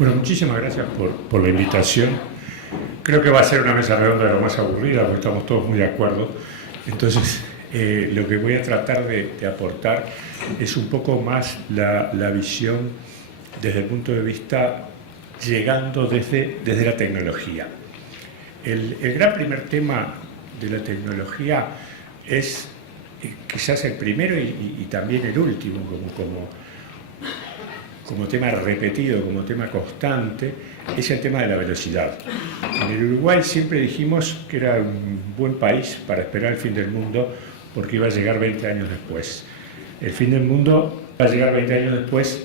Bueno, muchísimas gracias por la invitación. Creo que va a ser una mesa redonda de lo más aburrida, porque estamos todos muy de acuerdo. Entonces, lo que voy a tratar de aportar es un poco más la visión desde el punto de vista llegando desde la tecnología. El gran primer tema de la tecnología es quizás el primero y también el último, como tema repetido, como tema constante, es el tema de la velocidad. En el Uruguay siempre dijimos que era un buen país para esperar el fin del mundo porque iba a llegar 20 años después. El fin del mundo va a llegar 20 años después,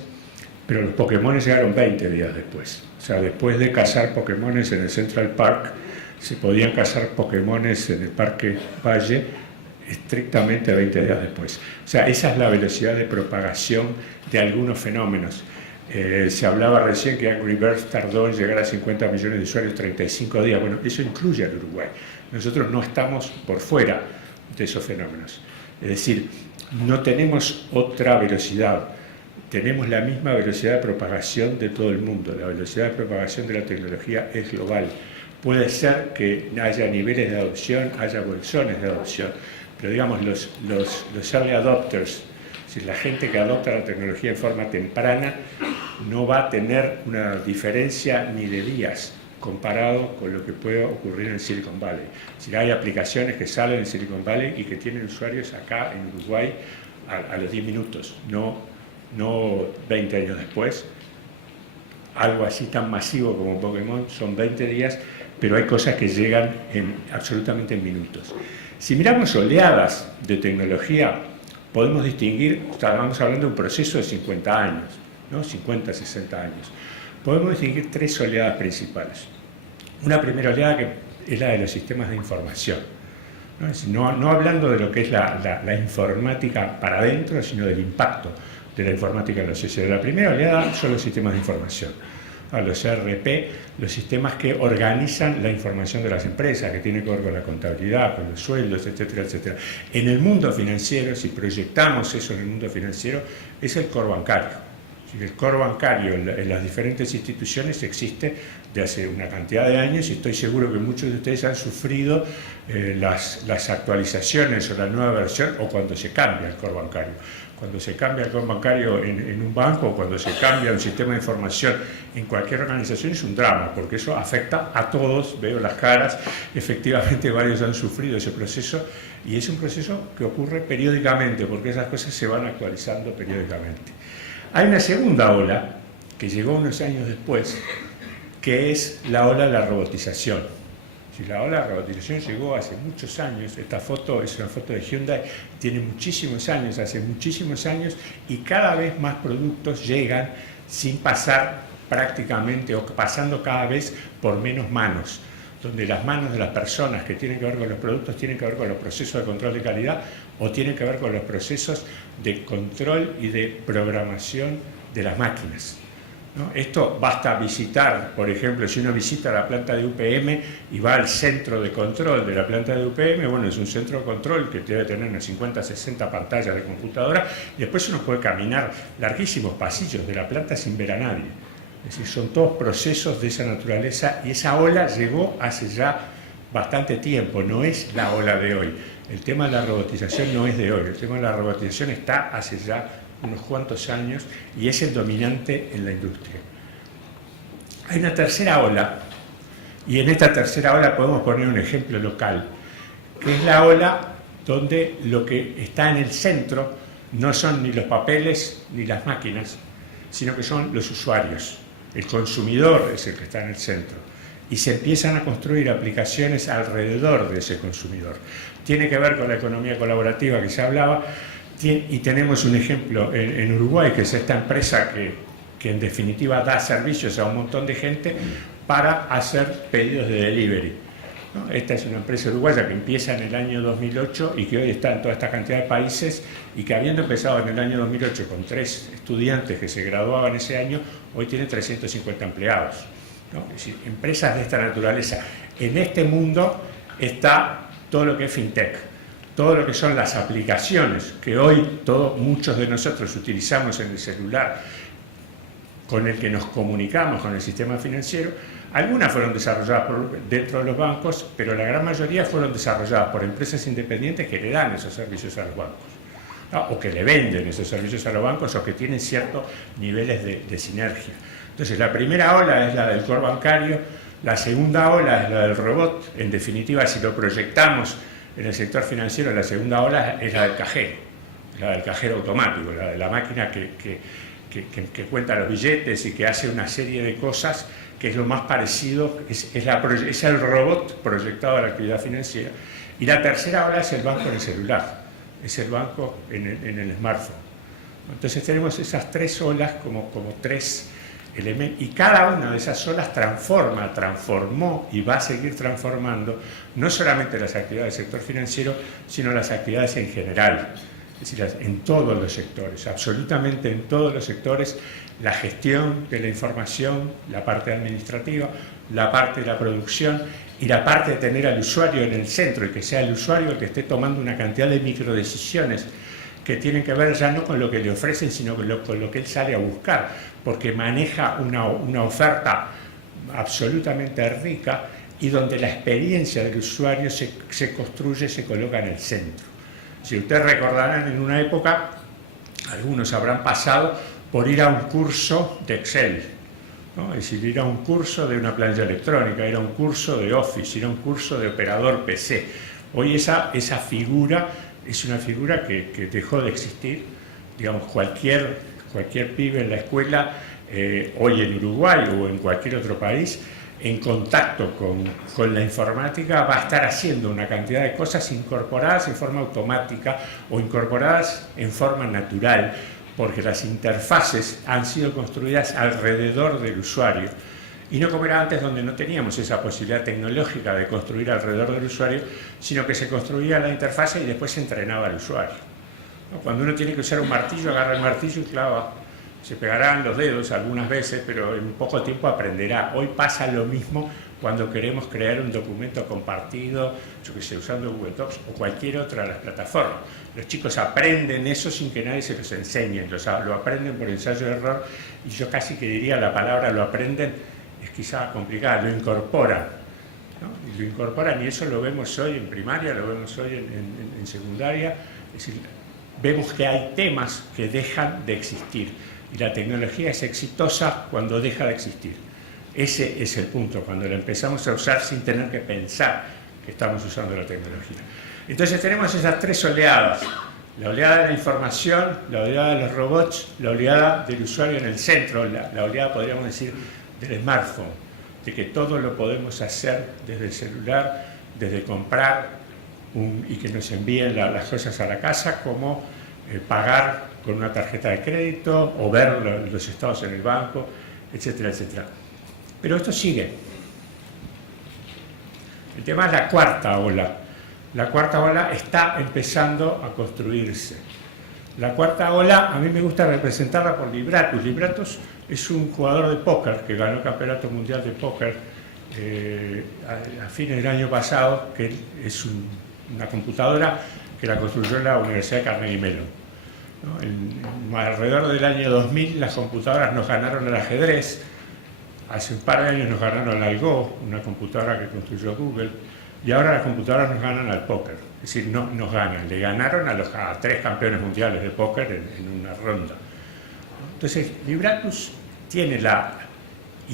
pero los Pokémon llegaron 20 días después. O sea, después de cazar Pokémones en el Central Park, se podían cazar Pokémones en el Parque Valle estrictamente 20 días después. O sea, esa es la velocidad de propagación de algunos fenómenos. Se hablaba recién que Angry Birds tardó en llegar a 50 millones de usuarios 35 días. Bueno, eso incluye al Uruguay. Nosotros no estamos por fuera de esos fenómenos. Es decir, no tenemos otra velocidad. Tenemos la misma velocidad de propagación de todo el mundo. La velocidad de propagación de la tecnología es global. Puede ser que haya niveles de adopción, haya bolsones de adopción, pero digamos los early adopters, es decir, la gente que adopta la tecnología en forma temprana, no va a tener una diferencia ni de días comparado con lo que puede ocurrir en Silicon Valley. Es decir, hay aplicaciones que salen en Silicon Valley y que tienen usuarios acá en Uruguay a los 10 minutos, no 20 años después. Algo así tan masivo como Pokémon son 20 días, pero hay cosas que llegan absolutamente en minutos. Si miramos oleadas de tecnología, podemos distinguir, estamos hablando de un proceso de 50 años, ¿no? 50, 60 años. Podemos distinguir tres oleadas principales. Una primera oleada que es la de los sistemas de información. No hablando de lo que es la informática para adentro, sino del impacto de la informática en la sociedad. La primera oleada son los sistemas de información. Los ERP, los sistemas que organizan la información de las empresas, que tienen que ver con la contabilidad, con los sueldos, etcétera, etcétera. En el mundo financiero, si proyectamos eso en el mundo financiero, es el core bancario. El core bancario en las diferentes instituciones existe de hace una cantidad de años y estoy seguro que muchos de ustedes han sufrido las actualizaciones o la nueva versión o cuando se cambia el core bancario. Cuando se cambia el core bancario en un banco o cuando se cambia un sistema de información en cualquier organización es un drama, porque eso afecta a todos, veo las caras, efectivamente varios han sufrido ese proceso y es un proceso que ocurre periódicamente, porque esas cosas se van actualizando periódicamente. Hay una segunda ola, que llegó unos años después, que es la ola de la robotización. Si la ola de la robotización llegó hace muchos años, esta foto es una foto de Hyundai, tiene muchísimos años, hace muchísimos años, y cada vez más productos llegan sin pasar prácticamente, o pasando cada vez por menos manos, donde las manos de las personas que tienen que ver con los productos tienen que ver con los procesos de control de calidad o tienen que ver con los procesos de control y de programación de las máquinas, ¿no? Esto basta visitar, por ejemplo, si uno visita la planta de UPM y va al centro de control de la planta de UPM, bueno, es un centro de control que debe tener unas 50, 60 pantallas de computadora y después uno puede caminar larguísimos pasillos de la planta sin ver a nadie. Es decir, son todos procesos de esa naturaleza y esa ola llegó hace ya bastante tiempo, no es la ola de hoy. El tema de la robotización no es de hoy, el tema de la robotización está hace ya unos cuantos años y es el dominante en la industria. Hay una tercera ola, y en esta tercera ola podemos poner un ejemplo local, que es la ola donde lo que está en el centro no son ni los papeles ni las máquinas, sino que son los usuarios. El consumidor es el que está en el centro y se empiezan a construir aplicaciones alrededor de ese consumidor. Tiene que ver con la economía colaborativa que se hablaba y tenemos un ejemplo en Uruguay, que es esta empresa que en definitiva da servicios a un montón de gente para hacer pedidos de delivery, ¿no? Esta es una empresa uruguaya que empieza en el año 2008 y que hoy está en toda esta cantidad de países y que habiendo empezado en el año 2008 con 3 estudiantes que se graduaban ese año, hoy tiene 350 empleados, ¿no? Es decir, empresas de esta naturaleza. En este mundo está todo lo que es fintech, todo lo que son las aplicaciones que hoy muchos de nosotros utilizamos en el celular con el que nos comunicamos con el sistema financiero. Algunas fueron desarrolladas dentro de los bancos, pero la gran mayoría fueron desarrolladas por empresas independientes que le dan esos servicios a los bancos, ¿no? O que le venden esos servicios a los bancos, o que tienen ciertos niveles de sinergia. Entonces, la primera ola es la del core bancario, la segunda ola es la del robot. En definitiva, si lo proyectamos en el sector financiero, la segunda ola es la del cajero automático, la de la máquina que cuenta los billetes y que hace una serie de cosas, que es lo más parecido, es el robot proyectado a la actividad financiera. Y la tercera ola es el banco en el celular, es el banco en el smartphone. Entonces tenemos esas tres olas como tres elementos, y cada una de esas olas transformó y va a seguir transformando no solamente las actividades del sector financiero, sino las actividades en general. Es decir, en todos los sectores, absolutamente en todos los sectores, la gestión de la información, la parte administrativa, la parte de la producción y la parte de tener al usuario en el centro, y que sea el usuario el que esté tomando una cantidad de microdecisiones que tienen que ver ya no con lo que le ofrecen, sino con lo que él sale a buscar, porque maneja una oferta absolutamente rica y donde la experiencia del usuario se construye, se coloca en el centro. Si ustedes recordarán, en una época, algunos habrán pasado por ir a un curso de Excel, ¿no? Es decir, ir a un curso de una planilla electrónica, ir a un curso de Office, ir a un curso de operador PC. Hoy esa figura es una figura que dejó de existir. Digamos, cualquier pibe en la escuela, hoy en Uruguay o en cualquier otro país, en contacto con la informática, va a estar haciendo una cantidad de cosas incorporadas en forma automática o incorporadas en forma natural, porque las interfaces han sido construidas alrededor del usuario, y no como era antes, donde no teníamos esa posibilidad tecnológica de construir alrededor del usuario, sino que se construía la interfase y después se entrenaba al usuario, ¿no? Cuando uno tiene que usar un martillo, agarra el martillo y clava. Se pegarán los dedos algunas veces, pero en poco tiempo aprenderá. Hoy pasa lo mismo cuando queremos crear un documento compartido, yo que sé, usando Google Docs o cualquier otra de las plataformas. Los chicos aprenden eso sin que nadie se los enseñe, lo aprenden por ensayo y error, y yo casi que diría la palabra lo aprenden es quizá complicada, lo incorporan, ¿no? Y lo incorporan, y eso lo vemos hoy en primaria, lo vemos hoy en secundaria. Es decir, vemos que hay temas que dejan de existir. Y la tecnología es exitosa cuando deja de existir. Ese es el punto, cuando la empezamos a usar sin tener que pensar que estamos usando la tecnología. Entonces tenemos esas tres oleadas: la oleada de la información, la oleada de los robots, la oleada del usuario en el centro, la oleada, podríamos decir, del smartphone, de que todo lo podemos hacer desde el celular, desde comprar y que nos envíen las cosas a la casa, como pagar con una tarjeta de crédito o ver los estados en el banco, etcétera, etcétera. Pero esto sigue. El tema es la cuarta ola. La cuarta ola está empezando a construirse. La cuarta ola, a mí me gusta representarla por Libratus. Libratus es un jugador de póker que ganó el Campeonato Mundial de Póker a fines del año pasado, que es una computadora que la construyó la Universidad de Carnegie Mellon. ¿No? Alrededor del año 2000 las computadoras nos ganaron al ajedrez, hace un par de años nos ganaron al Go, una computadora que construyó Google, y ahora las computadoras nos ganan al póker. Es decir, no nos ganan, le ganaron a 3 campeones mundiales de póker en una ronda. Entonces, Libratus tiene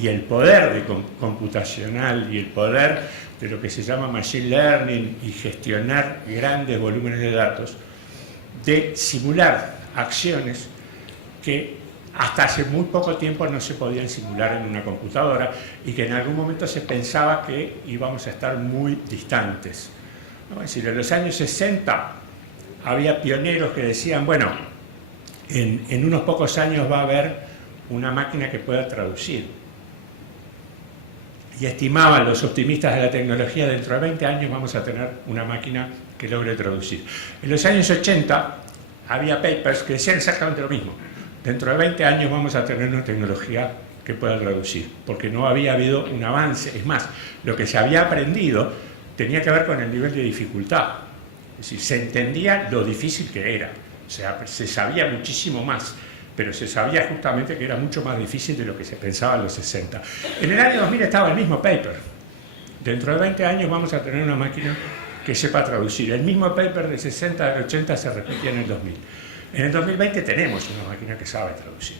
el poder computacional y el poder de lo que se llama machine learning y gestionar grandes volúmenes de datos, de simular acciones que hasta hace muy poco tiempo no se podían simular en una computadora, y que en algún momento se pensaba que íbamos a estar muy distantes, ¿no? Es decir, en los años 60 había pioneros que decían, bueno, en unos pocos años va a haber una máquina que pueda traducir. Y estimaban los optimistas de la tecnología, dentro de 20 años vamos a tener una máquina que logre traducir. En los años 80 había papers que decían exactamente lo mismo. Dentro de 20 años vamos a tener una tecnología que pueda traducir, porque no había habido un avance. Es más, lo que se había aprendido tenía que ver con el nivel de dificultad. Es decir, se entendía lo difícil que era. O sea, se sabía muchísimo más, pero se sabía justamente que era mucho más difícil de lo que se pensaba en los 60. En el año 2000 estaba el mismo paper. Dentro de 20 años vamos a tener una máquina que sepa traducir. El mismo paper de 60, de 80 se repetía en el 2000. En el 2020 tenemos una máquina que sabe traducir.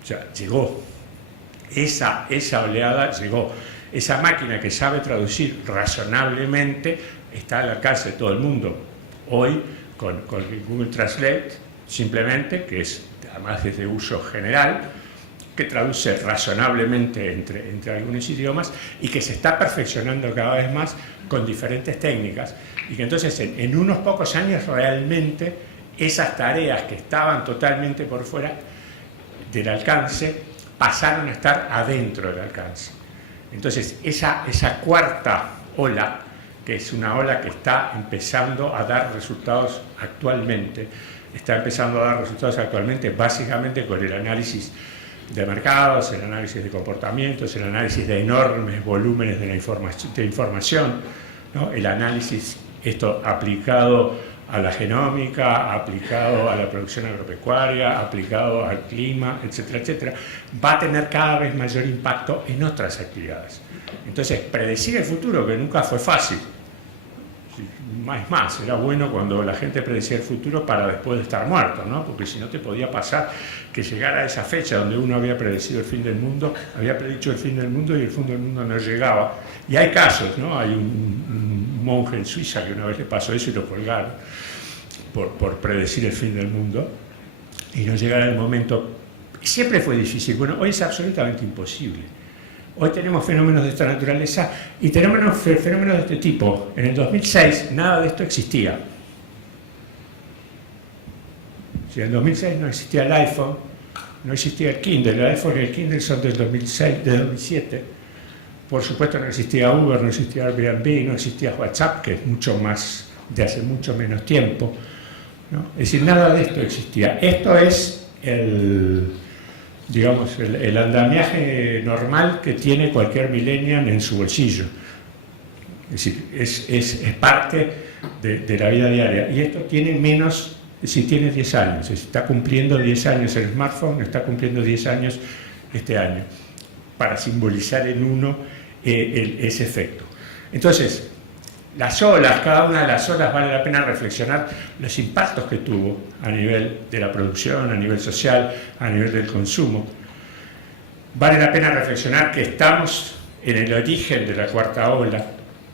O sea, llegó. Esa oleada llegó. Esa máquina que sabe traducir razonablemente está al alcance de todo el mundo. Hoy, con Google Translate, simplemente, que es además de uso general, que traduce razonablemente entre algunos idiomas y que se está perfeccionando cada vez más con diferentes técnicas, y que entonces en unos pocos años realmente esas tareas que estaban totalmente por fuera del alcance pasaron a estar adentro del alcance. Entonces esa cuarta ola, que es una ola que está empezando a dar resultados actualmente, básicamente con el análisis de mercados, el análisis de comportamientos, el análisis de enormes volúmenes de información, ¿no? El análisis, esto aplicado a la genómica, aplicado a la producción agropecuaria, aplicado al clima, etcétera, etcétera, va a tener cada vez mayor impacto en otras actividades. Entonces, predecir el futuro, que nunca fue fácil. Es más, era bueno cuando la gente predecía el futuro para después de estar muerto, ¿no? Porque si no te podía pasar que llegara a esa fecha donde uno había predecido el fin del mundo, había predicho el fin del mundo y el fin del mundo no llegaba. Y hay casos, ¿no? Hay un monje en Suiza que una vez le pasó eso y lo colgaron por predecir el fin del mundo y no llegara el momento. Siempre fue difícil. Bueno, hoy es absolutamente imposible. Hoy tenemos fenómenos de esta naturaleza y tenemos fenómenos de este tipo. En el 2006 nada de esto existía. Si en el 2006 no existía el iPhone, no existía el Kindle. El iPhone y el Kindle son del 2006, de 2007. Por supuesto no existía Uber, no existía Airbnb, no existía WhatsApp, que es mucho más, de hace mucho menos tiempo, ¿no? Es decir, nada de esto existía. Esto es el andamiaje normal que tiene cualquier millennial en su bolsillo. Es decir, es parte de la vida diaria. Y esto tiene menos, si tiene 10 años. Es decir, está cumpliendo 10 años el smartphone, está cumpliendo 10 años este año, para simbolizar en uno ese efecto. Entonces, las olas, cada una de las olas vale la pena reflexionar los impactos que tuvo a nivel de la producción, a nivel social, a nivel del consumo. Vale la pena reflexionar que estamos en el origen de la cuarta ola,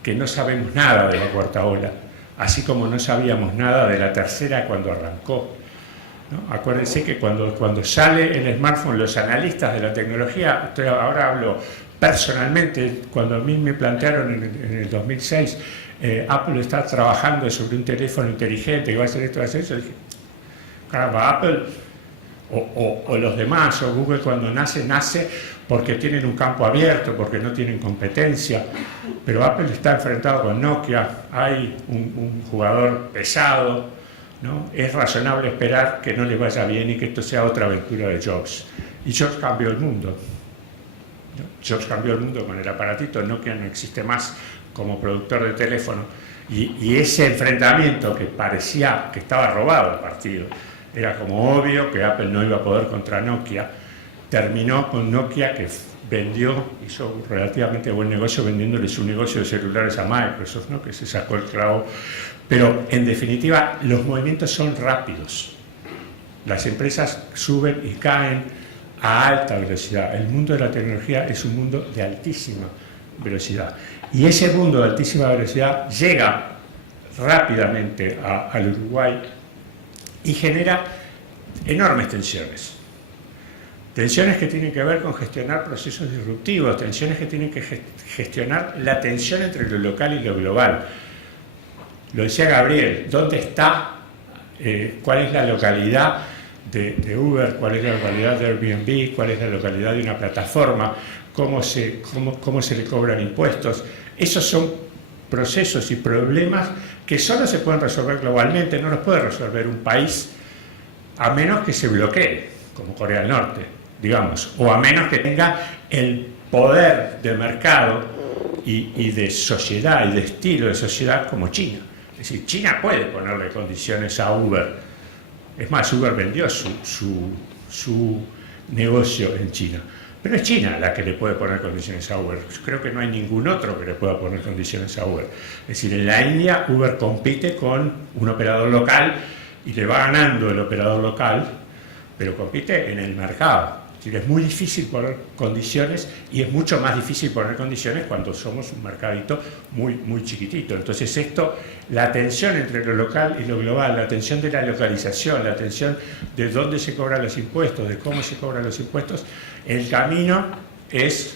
que no sabemos nada de la cuarta ola, así como no sabíamos nada de la tercera cuando arrancó, ¿no? Acuérdense que cuando sale el smartphone, los analistas de la tecnología, ahora hablo personalmente, cuando a mí me plantearon en el 2006, Apple está trabajando sobre un teléfono inteligente que va a hacer esto, va a hacer eso, dije, caramba, Apple o los demás, o Google cuando nace porque tienen un campo abierto, porque no tienen competencia, pero Apple está enfrentado con Nokia, hay un jugador pesado, ¿no? Es razonable esperar que no le vaya bien y que esto sea otra aventura de Jobs. Y Jobs cambió el mundo. Jobs cambió el mundo con el aparatito, Nokia no existe más como productor de teléfono, y ese enfrentamiento que parecía que estaba robado el partido, era como obvio que Apple no iba a poder contra Nokia, terminó con Nokia que hizo un relativamente buen negocio vendiéndole su negocio de celulares a Microsoft, ¿no? Que se sacó el clavo, pero en definitiva los movimientos son rápidos, las empresas suben y caen a alta velocidad. El mundo de la tecnología es un mundo de altísima velocidad. Y ese mundo de altísima velocidad llega rápidamente al Uruguay y genera enormes tensiones. Tensiones que tienen que ver con gestionar procesos disruptivos, tensiones que tienen que gestionar la tensión entre lo local y lo global. Lo decía Gabriel, ¿dónde está? ¿Cuál es la localidad de Uber? ¿Cuál es la localidad de Airbnb? ¿Cuál es la localidad de una plataforma? ¿Cómo se le cobran impuestos? Esos son procesos y problemas que solo se pueden resolver globalmente, no los puede resolver un país, a menos que se bloquee, como Corea del Norte, digamos, o a menos que tenga el poder de mercado y de sociedad y de estilo de sociedad como China. Es decir, China puede ponerle condiciones a Uber. Es más, Uber vendió su su negocio en China. Pero es China la que le puede poner condiciones a Uber. Yo creo que no hay ningún otro que le pueda poner condiciones a Uber. Es decir, en la India Uber compite con un operador local y le va ganando el operador local, pero compite en el mercado. Es decir, es muy difícil poner condiciones y es mucho más difícil poner condiciones cuando somos un mercadito muy chiquitito. Entonces esto, la tensión entre lo local y lo global, la tensión de la localización, la tensión de dónde se cobran los impuestos, de cómo se cobran los impuestos, el camino es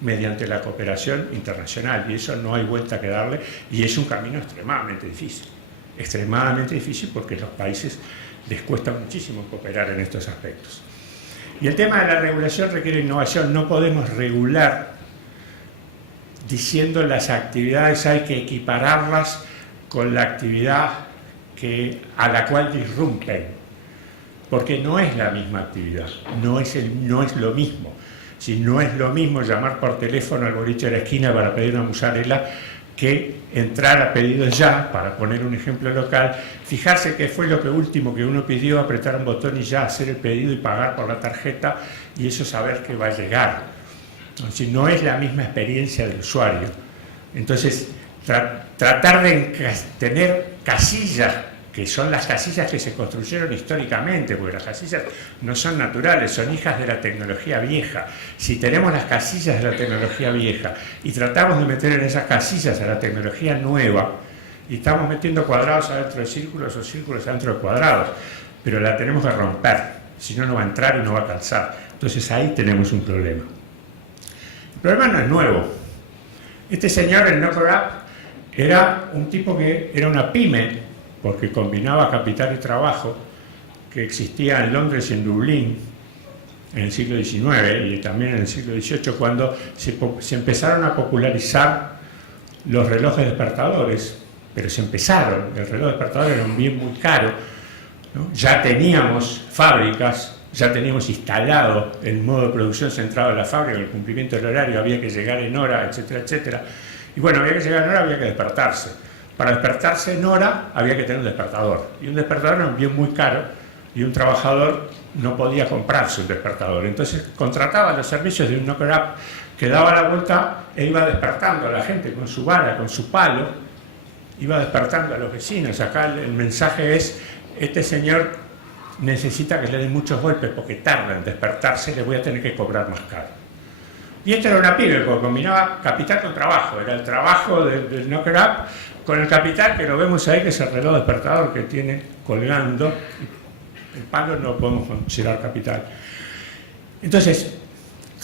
mediante la cooperación internacional y eso no hay vuelta que darle y es un camino extremadamente difícil porque a los países les cuesta muchísimo cooperar en estos aspectos. Y el tema de la regulación requiere innovación, no podemos regular diciendo las actividades hay que equipararlas con la actividad a la cual disrumpen, porque no es la misma actividad, no es lo mismo. Si no es lo mismo llamar por teléfono al boliche de la esquina para pedir una mozzarella que entrar a pedidos ya, para poner un ejemplo local, fijarse qué fue lo último que uno pidió, apretar un botón y ya hacer el pedido y pagar por la tarjeta y eso saber que va a llegar. Entonces, no es la misma experiencia del usuario. Entonces, tratar de tener casillas, que son las casillas que se construyeron históricamente, porque las casillas no son naturales, son hijas de la tecnología vieja. Si tenemos las casillas de la tecnología vieja y tratamos de meter en esas casillas a la tecnología nueva, y estamos metiendo cuadrados adentro de círculos o círculos adentro de cuadrados, pero la tenemos que romper, si no, no va a entrar y no va a calzar. Entonces ahí tenemos un problema. El problema no es nuevo. Este señor, el Knocker Up, era un tipo que era una pyme, porque combinaba capital y trabajo, que existía en Londres y en Dublín en el siglo XIX y también en el siglo XVIII, cuando se empezaron a popularizar los relojes despertadores, pero se empezaron, el reloj despertador era un bien muy caro, ¿no? Ya teníamos fábricas, ya teníamos instalado el modo de producción centrado en la fábrica, el cumplimiento del horario, había que llegar en hora, etcétera, etcétera. Y bueno, había que llegar en hora, había que despertarse. Para despertarse en hora había que tener un despertador. Y un despertador era un bien muy caro y un trabajador no podía comprarse un despertador. Entonces contrataba los servicios de un Knocker Up que daba la vuelta e iba despertando a la gente con su vara, con su palo, iba despertando a los vecinos. Acá el mensaje es, este señor necesita que le den muchos golpes porque tarda en despertarse, le voy a tener que cobrar más caro. Y esto era una pyme, porque combinaba capital con trabajo, era el trabajo del Knocker Up con el capital que lo vemos ahí, que es el reloj despertador que tiene colgando. El palo no lo podemos considerar capital. Entonces,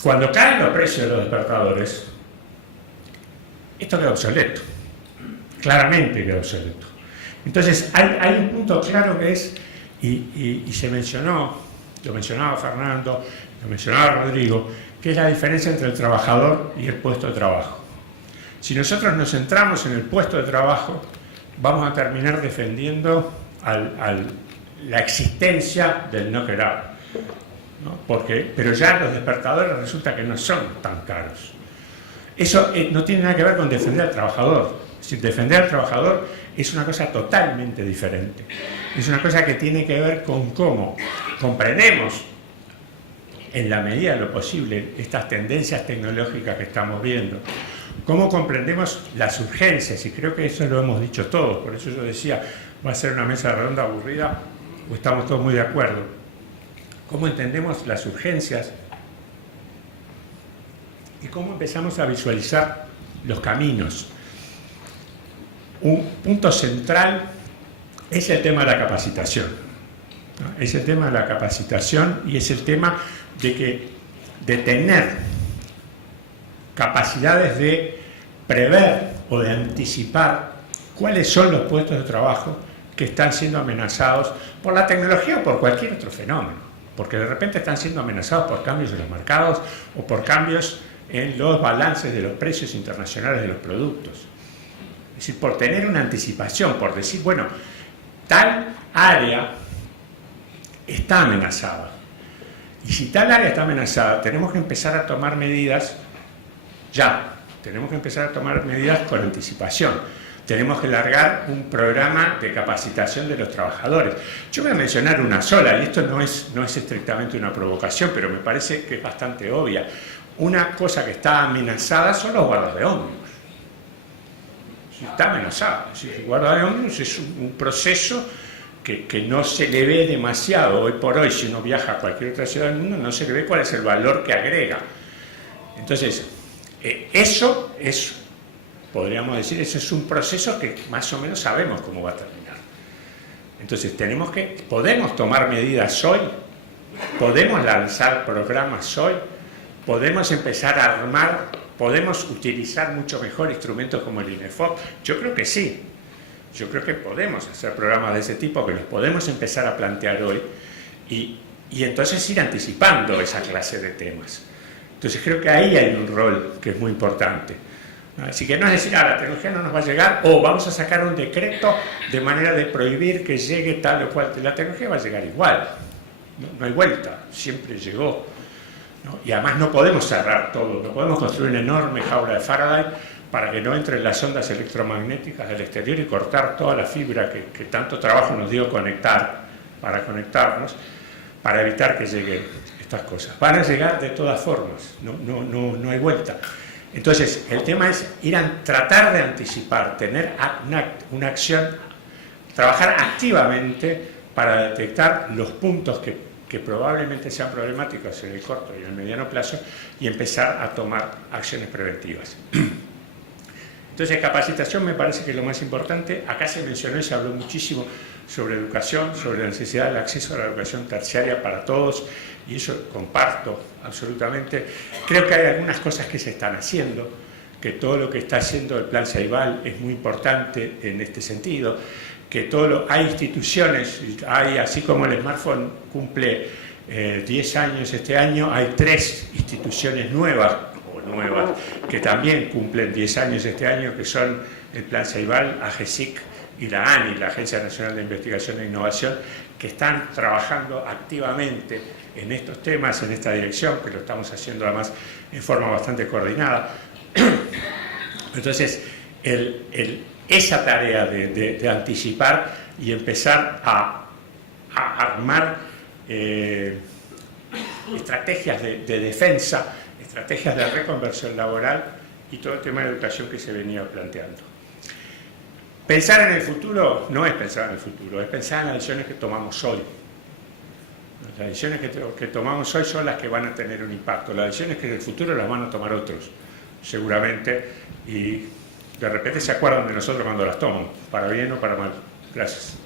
cuando caen los precios de los despertadores, esto queda obsoleto, claramente queda obsoleto. Entonces, hay un punto claro que es, y se mencionó, lo mencionaba Fernando, lo mencionaba Rodrigo, que es la diferencia entre el trabajador y el puesto de trabajo. Si nosotros nos centramos en el puesto de trabajo, vamos a terminar defendiendo la existencia del Knocker Up, ¿no? Pero ya los despertadores resulta que no son tan caros. Eso no tiene nada que ver con defender al trabajador. Es decir, defender al trabajador es una cosa totalmente diferente. Es una cosa que tiene que ver con cómo comprendemos, en la medida de lo posible, estas tendencias tecnológicas que estamos viendo. Cómo comprendemos las urgencias, y creo que eso lo hemos dicho todos, por eso yo decía, va a ser una mesa redonda aburrida, o estamos todos muy de acuerdo. Cómo entendemos las urgencias y cómo empezamos a visualizar los caminos. Un punto central es el tema de la capacitación, ¿no? Es el tema de la capacitación y es el tema de tener capacidades de prever o de anticipar cuáles son los puestos de trabajo que están siendo amenazados por la tecnología o por cualquier otro fenómeno, porque de repente están siendo amenazados por cambios en los mercados o por cambios en los balances de los precios internacionales de los productos. Es decir, por tener una anticipación, por decir, bueno, tal área está amenazada. Y si tal área está amenazada, tenemos que empezar a tomar medidas ya. Tenemos que empezar a tomar medidas con anticipación. tenemos que largar un programa de capacitación de los trabajadores. Yo voy a mencionar una sola, y esto no es estrictamente una provocación, pero me parece que es bastante obvia. Una cosa que está amenazada son los guardas de ómnibus. Está amenazado. El guarda de ómnibus es un proceso que no se le ve demasiado. Hoy por hoy, si uno viaja a cualquier otra ciudad del mundo, no se le ve cuál es el valor que agrega. Entonces, eso es, podríamos decir, eso es un proceso que más o menos sabemos cómo va a terminar. Entonces, podemos tomar medidas hoy, podemos lanzar programas hoy, podemos empezar a armar, podemos utilizar mucho mejor instrumentos como el INEFOP. Yo creo que sí. Yo creo que podemos hacer programas de ese tipo, que los podemos empezar a plantear hoy y entonces ir anticipando esa clase de temas. Entonces creo que ahí hay un rol que es muy importante. Así que no es decir, la tecnología no nos va a llegar, o vamos a sacar un decreto de manera de prohibir que llegue tal o cual. La tecnología va a llegar igual, no hay vuelta, siempre llegó. ¿No? Y además no podemos cerrar todo, no podemos construir una enorme jaula de Faraday para que no entren las ondas electromagnéticas del exterior y cortar toda la fibra que tanto trabajo nos dio para conectarnos, para evitar que lleguen estas cosas. Van a llegar de todas formas, no hay vuelta. Entonces, el tema es tratar de anticipar, tener una acción, trabajar activamente para detectar los puntos que probablemente sean problemáticos en el corto y en el mediano plazo y empezar a tomar acciones preventivas. Entonces, capacitación me parece que es lo más importante. Acá se mencionó y se habló muchísimo sobre educación, sobre la necesidad del acceso a la educación terciaria para todos, y eso comparto absolutamente. Creo que hay algunas cosas que se están haciendo, que todo lo que está haciendo el Plan Ceibal es muy importante en este sentido, que hay instituciones, así como el smartphone cumple 10 años este año, hay 3 instituciones nuevas que también cumplen 10 años este año, que son el Plan Ceibal, AGESIC y la ANI, la Agencia Nacional de Investigación e Innovación, que están trabajando activamente en estos temas, en esta dirección, que lo estamos haciendo además en forma bastante coordinada. Entonces, esa tarea de anticipar y empezar a armar estrategias de defensa, estrategias de reconversión laboral y todo el tema de educación que se venía planteando. Pensar en el futuro no es pensar en el futuro, es pensar en las decisiones que tomamos hoy. Las decisiones que tomamos hoy son las que van a tener un impacto. Las decisiones que en el futuro las van a tomar otros, seguramente, y de repente se acuerdan de nosotros cuando las toman, para bien o para mal. Gracias.